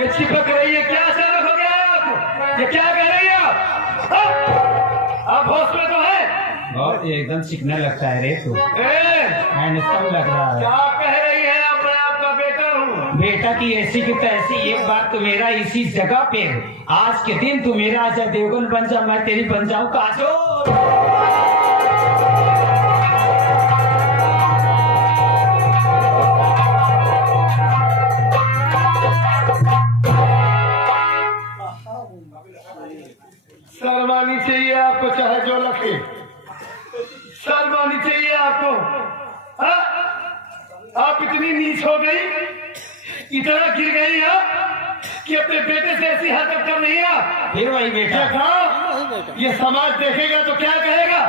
ये चिपक रही है क्या? अचानक हो गया आप? ये क्या कह रही है आप होश में तो है? बहुत एकदम चिकना लगता है रे तू, हैंडसम लग रहा है। क्या कह रही है आप? मैं आपका बेटा हूँ। बेटा की ऐसी की तैसी, एक बार तो मेरा इसी जगह पे आज के दिन तू मेरा अजय देवगन बन जा, मैं तेरी बन जाऊं काजोल। शर्म आनी चाहिए आपको, चाहे जो रखे, शर्म आनी चाहिए आपको। हा? आप इतनी नीच हो गई, इतना गिर गई आप कि अपने बेटे से ऐसी हरकत कर रही है आप। फिर वही बेटा, ये समाज देखेगा तो क्या कहेगा?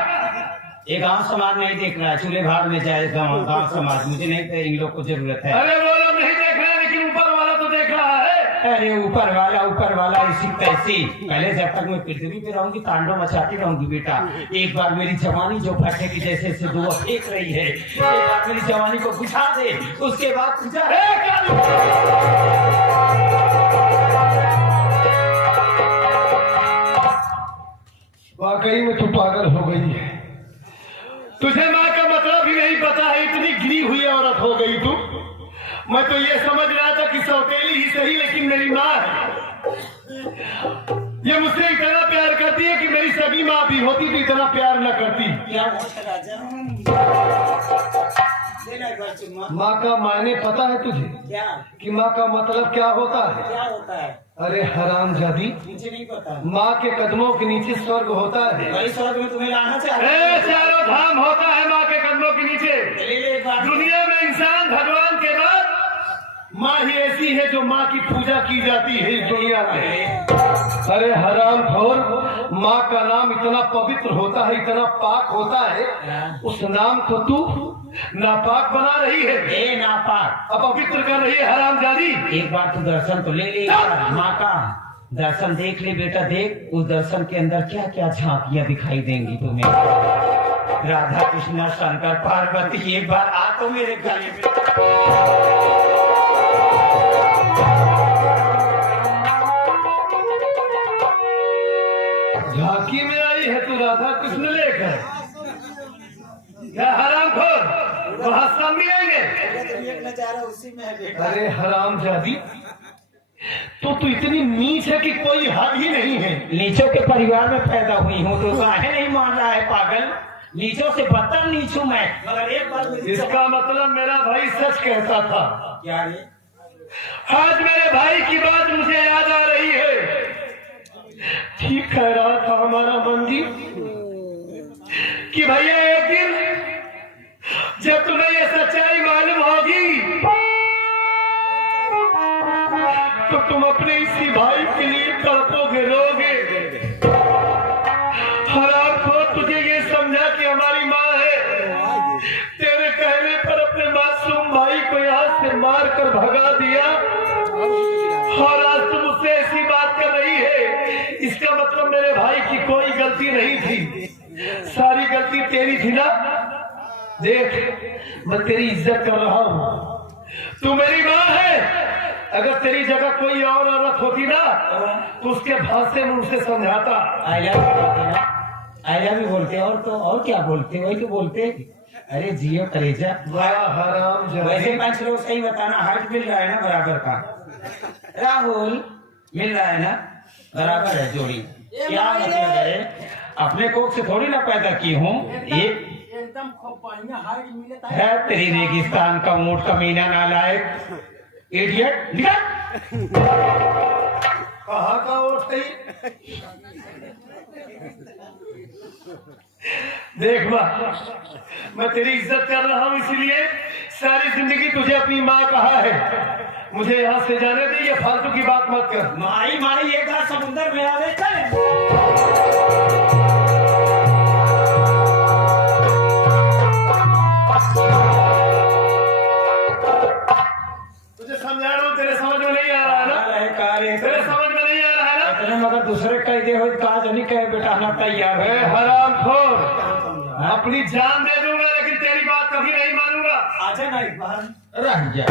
ये गांव समाज नहीं देख रहा है, चूल्हे भाग में जाए गांव समाज, मुझे नहीं, इन लोग को जरूरत है। अरे वो लोग नहीं देख रहे, लेकिन ऊपर वाला तो देख रहा है। अरे ऊपर वाला इसी तैसी। पहले जब तक मैं पृथ्वी पे रहूंगी तांडव मचाती रहूंगी बेटा। एक बार मेरी जवानी जो भट्टे की जैसे से धुआं फेंक रही है, एक बार मेरी जवानी को बुझा दे, उसके बाद तुझा वाकई में तू पागल हो गई है। तुझे माँ का मतलब ही नहीं पता है, इतनी गिरी हुई औरत हो गई तू। मैं तो ये समझ रहा था कि सौतेली ही सही, लेकिन मेरी माँ है। ये मुझसे इतना प्यार करती है कि मेरी सगी माँ भी होती तो इतना प्यार न करती। माँ का मायने पता है तुझे? क्या? कि माँ का मतलब क्या होता है? क्या होता है? अरे हरामजादी, मुझे नहीं पता। माँ के कदमों के नीचे स्वर्ग होता है। वही स्वर्ग में तुम्हें लाना चाहिए। चारों धाम होता है माँ के कदमों के नीचे। दुनिया में इंसान भगवान के बाद माँ ही ऐसी है जो माँ की पूजा की जाती है इस दुनिया में। अरे हराम खोर, माँ का नाम इतना पवित्र होता है, इतना पाक होता है, उस नाम को तू नापाक बना रही है। ए नापाक, अपवित्र कर रही है हरामजादी। एक बार तू दर्शन तो ले ले, माँ का दर्शन देख ले बेटा, देख उस दर्शन के अंदर क्या क्या झांकियां दिखाई देंगी तुम्हें। राधा कृष्ण शंकर पार्वती, एक बार आ तो मेरे गले में। झांकी में आई है तू राधा कृष्ण लेकर? क्या हरामखोर, वहाँ सब मिलेंगे। एक नजारा उसी में है बेटा। अरे हरामजादी, तो तू इतनी नीच है कि कोई हद ही नहीं है। नीचों के परिवार में पैदा हुई हूँ तो काहे नहीं मान रहा है पागल? नीचों से बदतर नीच हूँ मैं, मगर एक बार इसका मतलब मेरा भाई सच कहता था। क्या रे? आज मेरे भाई की बात मुझे याद आ रही है। ठीक कह रहा था हमारा मंजी कि भैया एक दिन जब तुम्हें ये सच्चाई मालूम होगी तो तुम अपने इसी भाई के लिए तड़पोगे, रोगे। हराम खोर, तुझे ये समझा कि हमारी माँ है, तेरे कहने पर अपने मासूम भाई को यहाँ से मार कर भगा दिया और आज तुम उससे ऐसी बात कर रही है। इसका मतलब मेरे भाई की कोई गलती नहीं थी, सारी गलती तेरी थी ना। देख, मैं तेरी इज्जत कर रहा हूँ, तू मेरी माँ है। अगर तेरी जगह कोई और औरत होती ना तो उसके भाषे में उसे समझाता। आया भी बोलते और तो और क्या बोलते, वही तो बोलते। अरे जियो कलेजा। हराम, वैसे 5 लोग सही बताना, हाइट मिल रहा है ना बराबर का? राहुल, मिल रहा है ना बराबर है जोड़ी? क्या मतलब है? अपने कोख से थोड़ी ना पैदा की हूँ, ये एकदम हाइट मिलता है तेरी रेगिस्तान का ऊंट कमीना नालायक इडियट। निकल। कहाँ का ऊँट है? देख माँ, मैं तेरी इज्जत कर रहा हूँ, इसीलिए सारी जिंदगी तुझे अपनी माँ कहा है। मुझे यहाँ से जाने दे, ये फालतू की बात मत कर। माई माई एक बार समुद्र में आवे चल। तुझे समझा रहा हूँ, तेरे समझ में नहीं आ रहा है ना? तेरे समझ में नहीं आ रहा है ना? मगर दूसरे कह दे हो कहा नहीं कहे बेटा ना तैयार है। हरामखोर, अपनी जान दे दूंगा लेकिन तेरी बात कभी नहीं मानूंगा। आजा ना एक बार रह जा।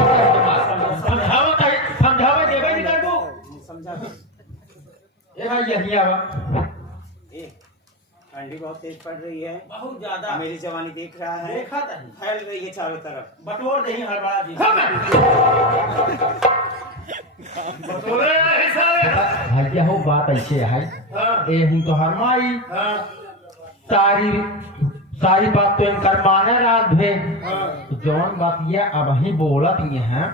समझावा देवे नहीं कर दो। ए भाई यही आवा। ठंडी बहुत तेज पड़ रही है, बहुत ज्यादा मेरी जवानी देख रहा है, देखा था फैल रही है चारों तरफ। बटोर दही हड़बड़ा जी बटोरे नहीं साले। भैया हो बात ऐसे है हाँ, ए हम तो हर माई हाँ, सारी बात तो इनकर माने रात भे हाँ। जौन बात ये अब ही बोलत ये हैं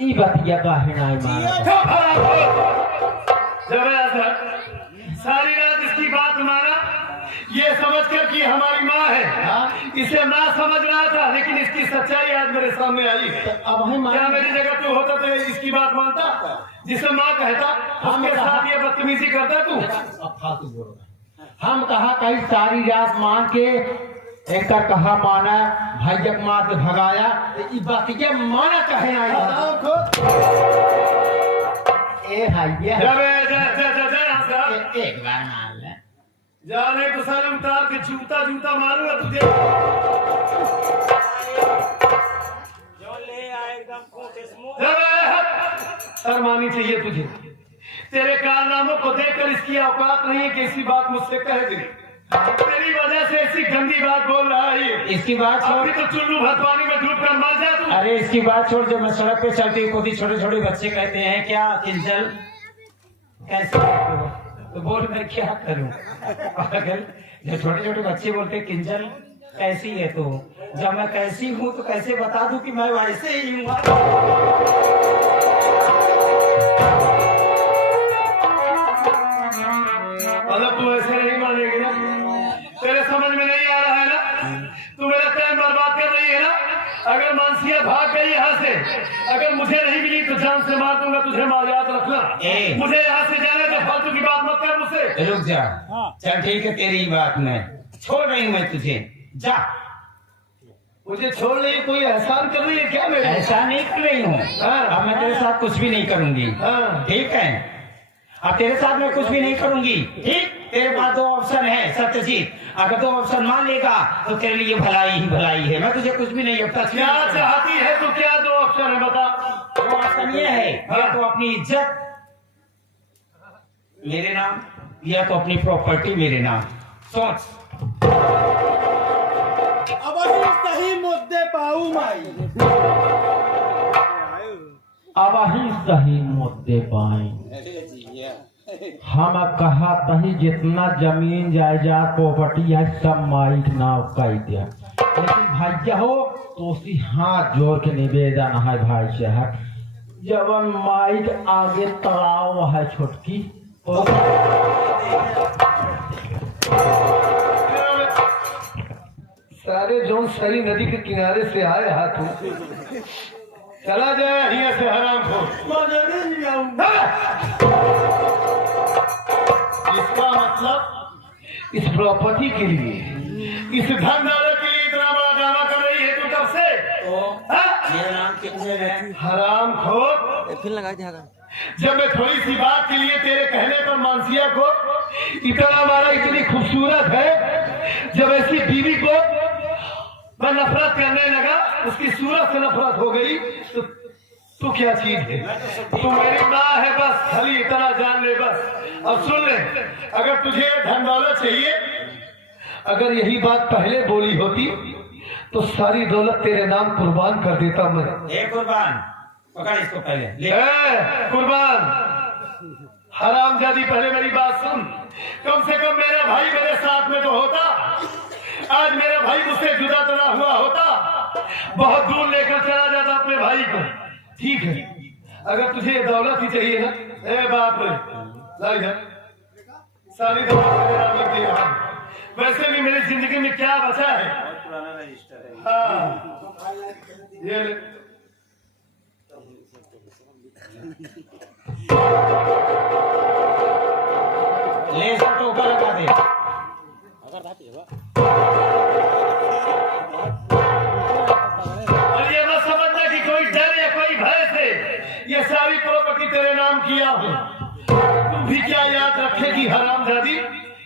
ई बात ये काहे ना माना चुप हराम खोर। जब ऐसा सारी रात इसकी बात माना, ये समझकर कि हमारी माँ है, इसे माँ समझ रहा था, लेकिन इसकी सच्चाई आज मेरे सामने आई है। अब ही क्या माना मेरी जगह तू होता तो इसकी बात मानता? जिसे माँ कहता उसके साथ ये बदतमीजी करता तू? अब फालतू बोल रहा है। हम कहा कहीं सारी रात मान के एक कहा माना भैया मार के भगाया तो ई बात ये माना कहे ना ए भैया एक बार मार ले जाने तो सारे उतार के जूता जूता मारूंगा तुझे। जो ले आए एकदम कोटे से मुंह। शर्मानी चाहिए तुझे। तेरे कारनामों को देखकर इसकी औकात नहीं है कि ऐसी बात मुझसे कह दे। तेरी वजह से ऐसी गंदी बात बोल रहा है ये। इसकी बात अभी छोड़ तो चुल्लू भतवानी में डूब कर मर जा तू। अरे इसकी बात छोड़ जब मैं सड़क पे चलती हूँ खुद ही छोटे छोटे बच्चे कहते हैं क्या किंजल कैसे हो? तो बोल मैं क्या करूं पागल। जब छोटे छोटे बच्चे बोलते हैं किंजल कैसी है तो जब मैं कैसी हूँ तो कैसे बता दूं कि मैं वैसे ही हूँ। मतलब तू ऐसे नहीं मानेगी ना? तेरे समझ में नहीं आ रहा है ना? तू मेरा टाइम बर्बाद कर रही है ना? अगर मानसिया भाग गई यहाँ से, अगर मुझे नहीं मिली तो जान से मार दूंगा तुझे। माँ याद रखना, मुझे यहाँ से जाने तो फालतू की बात मत कर मुझसे। रुक जा चल ठीक है तेरी बात में छोड़ रही हूँ मैं तुझे जा। मुझे छोड़ रही, कोई एहसान कर रही है क्या मेरे? ऐसा नहीं कर रही हूँ अब मैं तेरे साथ कुछ भी नहीं करूंगी हाँ। ठीक है। अब तेरे साथ मैं कुछ भी नहीं करूंगी ठीक। तेरे पास दो ऑप्शन है सत्यजीत, अगर दो ऑप्शन मान लेगा तो तेरे लिए भलाई ही भलाई है। मैं तुझे कुछ भी नहीं अब तक क्या चाहती है तू? क्या दो ऑप्शन है बता। दो ऑप्शन ये है या तो अपनी इज्जत मेरे नाम या तो अपनी प्रॉपर्टी मेरे नाम। सोच अब अभी सही मुद्दे पाऊ माई अब ही सही मुद्दे पाए अरे जी या। हम कहा तही जितना जमीन जायदाद प्रॉपर्टी है सब माइक नाव कर दिया, लेकिन भैया हो तो उसी हाथ जोड़ के निवेदन है भाई से है जब माइक आगे तड़ाव है छोटकी तो सारे जोन सही नदी के किनारे से आए हाथ चला जाए यहाँ से हराम खोर। इसका मतलब इस प्रॉपर्टी के लिए, इस धन दौलत के लिए इतना बड़ा ड्रामा कर रही है तू तब से? मेरा नाम किंजल है। हराम खोर। फिर लगा दिया जब मैं थोड़ी सी बात के लिए तेरे कहने पर मानसिया को इतना मारा, इतनी खूबसूरत है, जब ऐसी बीवी को मैं नफरत करने लगा, उसकी सूरत से नफरत हो गई, तो तू क्या चीज है? तू मेरी माँ है बस, खाली इतना जान ले बस। अब सुन ले, अगर तुझे धन दौलत चाहिए, अगर यही बात पहले बोली होती तो सारी दौलत तेरे नाम कुर्बान कर देता मैं। ए कुर्बान पकड़ इसको पहले ले। कुर्बान हरामजादी, पहले मेरी बात सुन। कम से कम मेरा भाई मेरे साथ में तो होता। आज मेरा भाई मुझसे जुदा तो ना हुआ होता, बहुत दूर लेकर चला जाता अपने भाई को। ठीक है, अगर तुझे ये दौलत ही चाहिए ना, ए बाप रे, ला इधर सारी दौलत मेरा लग दे रहा है। वैसे भी मेरी जिंदगी में क्या बचा है? बहुत पुराना रजिस्टर है। हाँ, ये ले। ले इसको तो ऊपर लगा दे। और ये मत समझना कि कोई डर या कोई भय से ये सारी प्रॉपर्टी तेरे नाम किया हो। तुम भी क्या याद रखेगी हरामजादी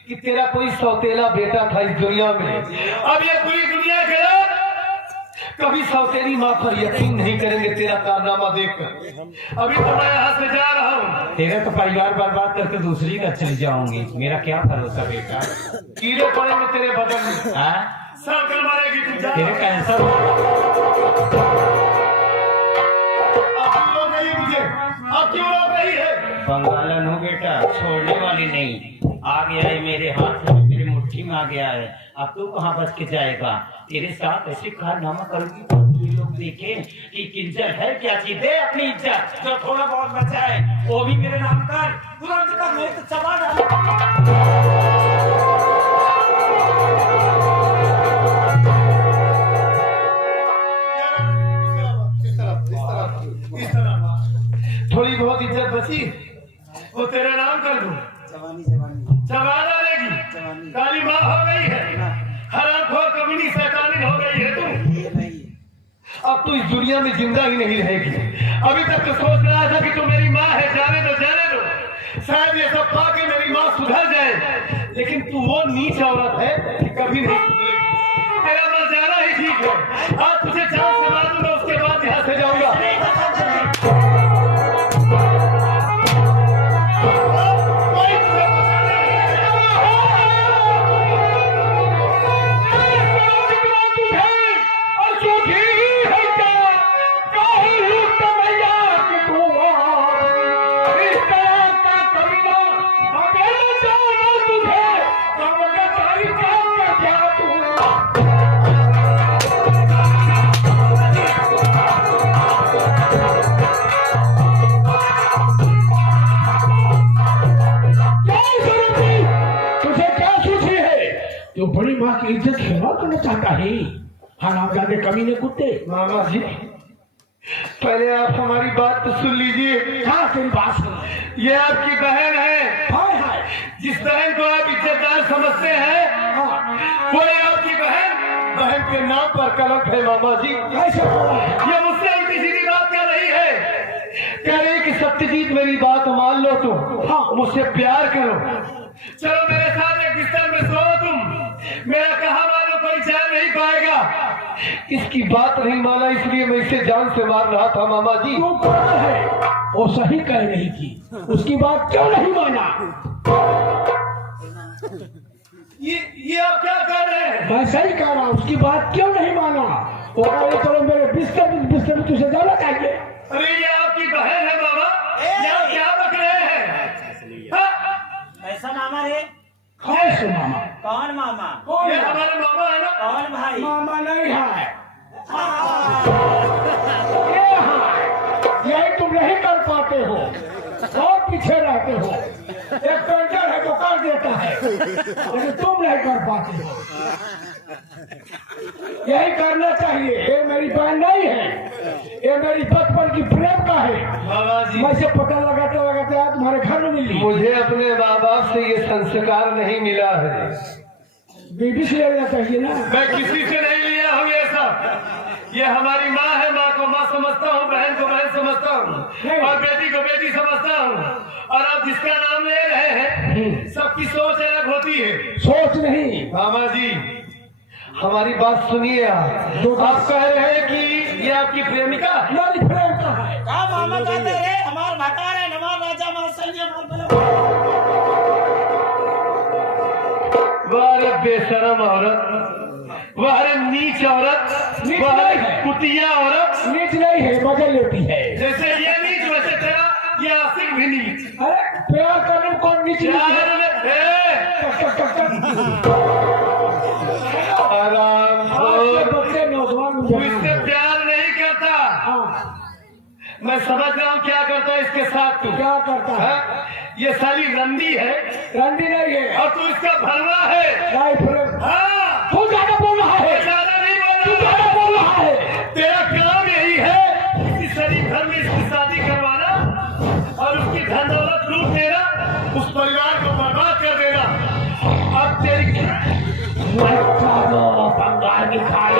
कि तेरा कोई सौतेला बेटा था इस दुनिया में। अब ये पूरी दुनिया के लोग कभी सौतेरी माँ पर यकीन नहीं करेंगे तेरा कारनामा देखकर। अभी तो मैं यहाँ से जा रहा हूँ। तेरा तो परिवार बर्बाद करके दूसरी का चली जाऊंगी, मेरा क्या भरोसा बेटा। कीड़े पड़ेंगे तेरे बदन में, हाँ? सब कर मारेगी तू। जा तेरे कैंसर अब क्यों रोक रही है मुझे? अब क्यों रोक रही है? बंगालन हो बेटा, छोड़ने वाली नहीं। आ गया है मेरे हाथ में, मेरी मुट्ठी में आ गया है। अब तू कहाँ बच के जाएगा? तेरे साथ ऐसे कारनामा करूंगी ये लोग देखे कि किंजर है क्या चीज। दे अपनी इज्जत, जो थोड़ा बहुत बचा है वो भी मेरे नाम कर। तुरंत कर, मेरे तो चबा डाल। इस तरह थोड़ी बहुत इज्जत बची वो तेरे नाम कर दूं। चबा डालेगी। काली माँ हो गई है, हरामखोर कमीनी शैतानी हो गई है तू। अब तू इस दुनिया में जिंदा ही नहीं रहेगी। अभी तक तो सोच रहा था कि तू मेरी माँ है, जाने दो जाने दो, शायद ये सब पाके मेरी माँ सुधर जाए। लेकिन तू वो नीच औरत है कि कभी नहीं सुधरेगी। तेरा मर जाना ही ठीक है। आज तुझे जान से मार दूंगा, उसके बाद यहाँ से जाऊंगा। तो बड़ी माँ की इज्जत खिलवाड़ करना चाहता है। हरामजादे कमीने कुत्ते। मामा जी, पहले आप हमारी बात तो सुन लीजिए। हाँ, तेरी बात सुन। ये आपकी बहन है। हाय हाय, जिस बहन को आप इज्जतदार समझते हैं, वो ये आपकी बहन के नाम पर कलंक है। मामा जी, कैसे बोला है? ये मुझसे उल्टी सीधी बात कर रही है। कह रही कि सत्यजीत मेरी बात मान लो तुम, हाँ मुझसे प्यार करो, चलो मेरे साथ एक बिस्तर में सो तुम, मेरा कहा मानो कोई जान नहीं पाएगा। इसकी बात नहीं माना, इसलिए मैं इसे जान से मार रहा था। मामा जी, वो कौन है? वो सही कह रही थी, उसकी बात क्यों नहीं माना? ये आप क्या कर रहे हैं? मैं सही कह रहा हूँ, उसकी बात क्यों नहीं माना? वो कह रही चलो मेरे बिस्तर में तुझे जाना चाहिए। अरे ये आपकी बहन है मामा, ये आप क्या बक रहे हैं? हाँ? ऐसा मामा रे? कौन से मामा? कौन मामा? कौन ये है? हमारे मामा है ना। कौन भाई? मामा नहीं है। ये है, यही तुम नहीं कर पाते हो, और पीछे रहते हो। एक पेंटर है जो कर देता है, लेकिन तुम नहीं कर पाते हो। यही करना चाहिए। ये मेरी बहन नहीं है, ये मेरी बचपन की प्रेम का है। मामा जी, मैं से पता लगाते लगाते आज तुम्हारे घर में मिली। मुझे अपने माँ बाप से ये संस्कार नहीं मिला है। बीबी से लेना चाहिए ना। मैं किसी से नहीं लिया हूँ ये सब। ये हमारी माँ है, माँ को माँ समझता हूँ, बहन को बहन समझता हूँ, और बेटी को बेटी समझता हूँ। और आप जिसका नाम ले रहे हैं, सबकी सोच अलग होती है। सोच नहीं। मामा जी, हमारी बात सुनिए। आप कह रहे हैं कि ये आपकी प्रेमिका? मेरी प्रेम का है। का मामा कहते रे? हमार भटार है, हमार राजा, हमार सैन्य, हमार बलवा। वाह बेशरम औरत, वाह नीच औरत, नीच वाह नहीं है। कुतिया औरत। नीच नहीं है, मजा लेती है। जैसे ये नीच, वैसे तेरा ये आशिक भी नीच। अरे प्यार करने में कौन नीच नहीं है? प्यार में आराम आज के बच्चे नौजवान तू इससे प्यार नहीं करता। हाँ, मैं समझ रहा हूँ क्या करता है इसके साथ तू। क्या करता है? हाँ? ये साली रंडी है रंडी नहीं है, और तू इसका भरवा है। राय प्रेम। हाँ, तू ज्यादा बोल रहा है, ज्यादा नहीं तू बोल ज्यादा रहा। बोल रहा है। तेरा काम यही है, इसी शरीफ घर में इसकी शादी करवाना और उसकी धन दौलत लूट लेना, उस परिवार को बर्बाद कर देना। अब तेरी बंगाल की खाई,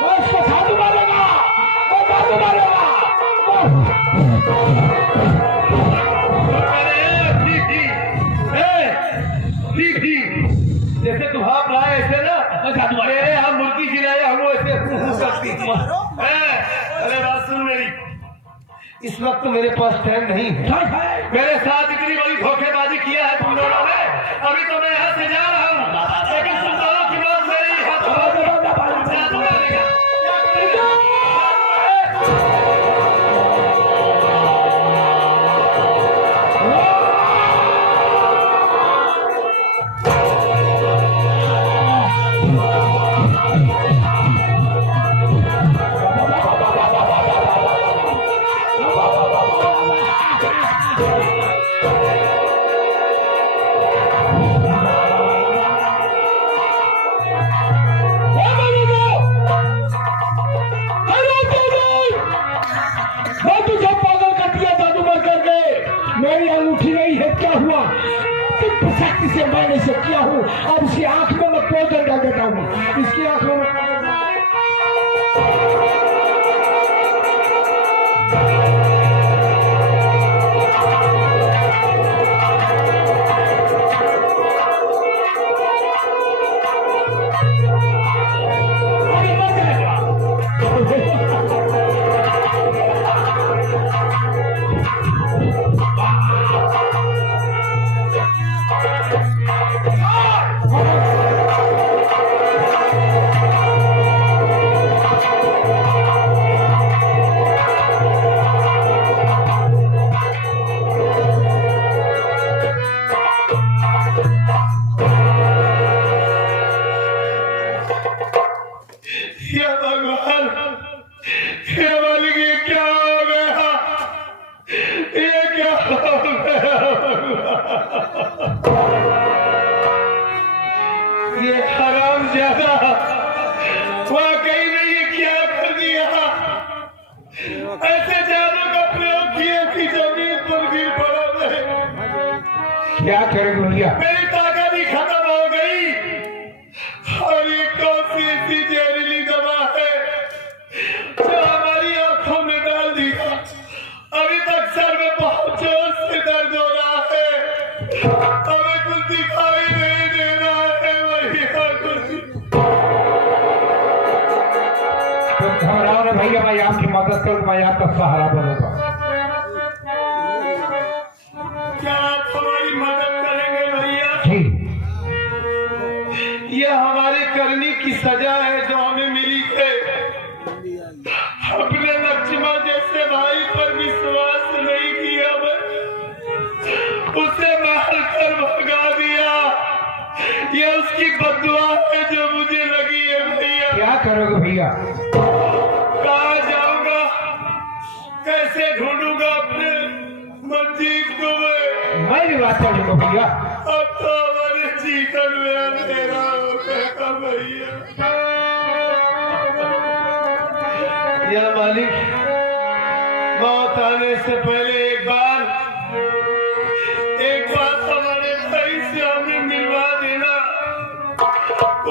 मैं उसको साधु मारेगा, वो साधु मारेगा। जैसे तू भाप रहा है ऐसे ना, मेरे यहाँ मुर्गी गिराया हम ऐसे इस वक्त तो मेरे पास टाइम नहीं है। हाय हाय। मेरे साथ इतनी बड़ी धोखेबाजी किया है तुम दोनों ने। अभी तो मैं यहाँ से जा रहा हूँ, लेकिन तुम दोनों की बात मेरी है तो जादू करेगा। क्या करेगा? मैं तुझे पागल कर दिया जादूगर करके। मेरी अंगूठी नहीं है, क्या हुआ? कितनी शक्ति से मैंने इसे किया हूँ। अब उसकी आंख में मैं पोजन डाल देता हूँ, इसकी आंख में मैं या भगवान, हे मालिक, ये क्या हो गया? ये क्या हो गया? ये हराम ज्यादा वाकई में ये क्या कर दिया? ऐसे जादू का प्रयोग किया कि जमीन पर गिर पड़ा मैं। क्या करेंगे भैया? मेरी ताकत ही खत्म हो गई। और ये कौन सी ऐसी जहरीली दवा है जो हमारी आंखों में डाल दी? अभी तक सर में बहुत जोर से दर्द हो रहा है, हमें कुछ दिखाई नहीं दे रहा है भैया, कुछ। तो घबराओ ना भैया, मैं आपकी मदद करूँ, मैं आपका सहारा बनूंगा। क्या आप हमारी मदद करेंगे भैया? जी। यह हमारे करनी की सजा है जो हमें मिली है। अपने लक्ष्मण जैसे भाई पर विश्वास नहीं किया, उसे मार कर भगा दिया। यह उसकी बददुआ है जो मुझे लगी है भैया। क्या करोगे भैया? कहाँ जाऊंगा, कैसे ढूंढूंगा अपने मंजीत को मैं भी बात कर लूंगा भैया। अब तो हमारे जीवन में अंधेरा हो गया भैया। या मालिक, मौत आने से पहले एक बार हमारे भाई से हमें मिलवा देना,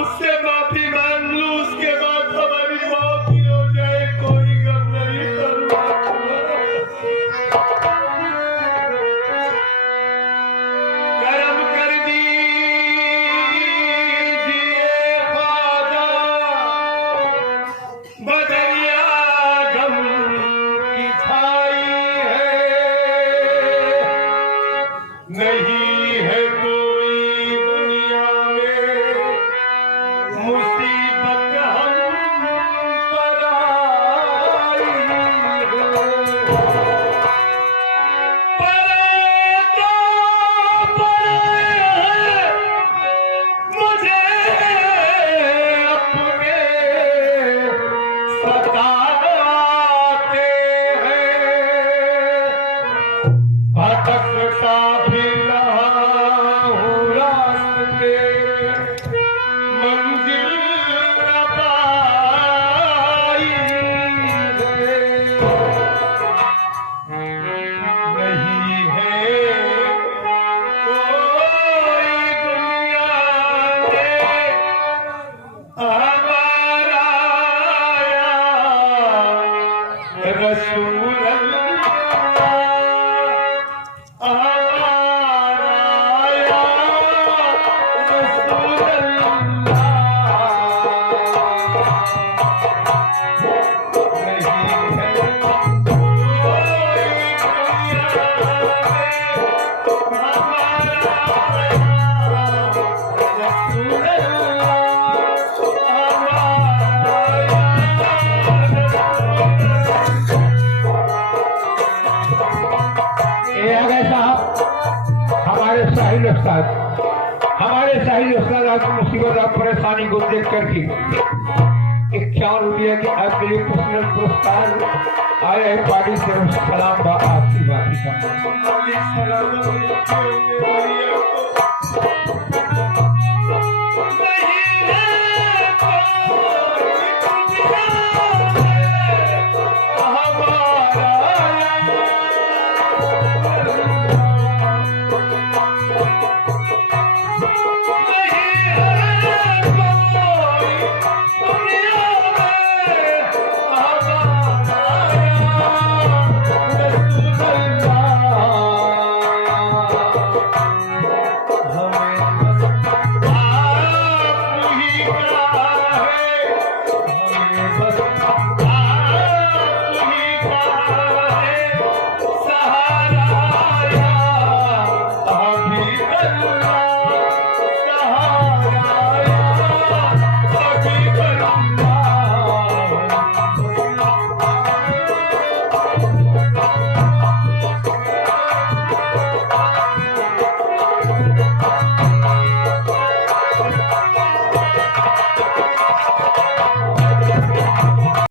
उससे माफी मांग लूं, उसके बाद हमारी मौत ही हो जाए, कोई गम नहीं करूंगा। करम कर दीजिए ख्वाजा, बदरिया गम की छाई है, नहीं साहिल उस्ताद, हमारे साहिल उस्ताद आज मुसीबत और परेशानी को देख करके 51 रुपये के आपके लिए पर्सनल पुरस्कार आए हैं पार्टी से। सलाम बाकी